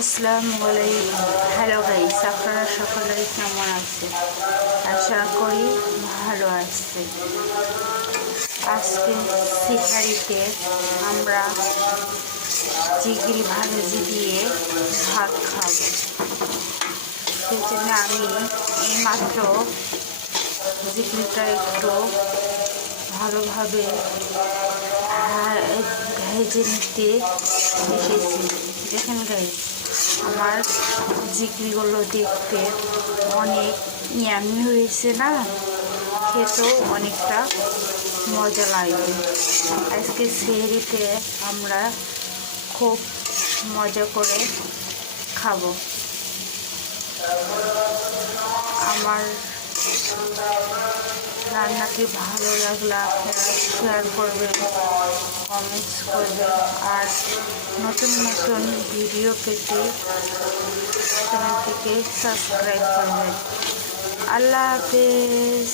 আসসালামু আলাইকুম। Hello guys, আপনারা সকলেই কেমন আছেন? আশা করি ভালো আছে। আজকে সিহারিতে আমরা চিংড়ি ভাজি দিয়ে ভাত খাবো। সেজন্য আমি এইমাত্র চিংড়িটা একটু ভালোভাবে ভেজে নিতে এসেছি। দেখেন গাইস, আমার জিগড়িগুলো দেখতে অনেক ইয়ামি হয়েছে না, খেতেও অনেকটা মজা লাগবে। আজকে সেহরিতে আমরা খুব মজা করে খাবো। আমার রান্নাটি ভালো লাগলে আপনারা শেয়ার করবেন, কমেন্টস করবেন, আর নতুন নতুন ভিডিও পেতে চ্যানেলটিকে সাবস্ক্রাইব করবেন। আল্লাহ হাফেজ।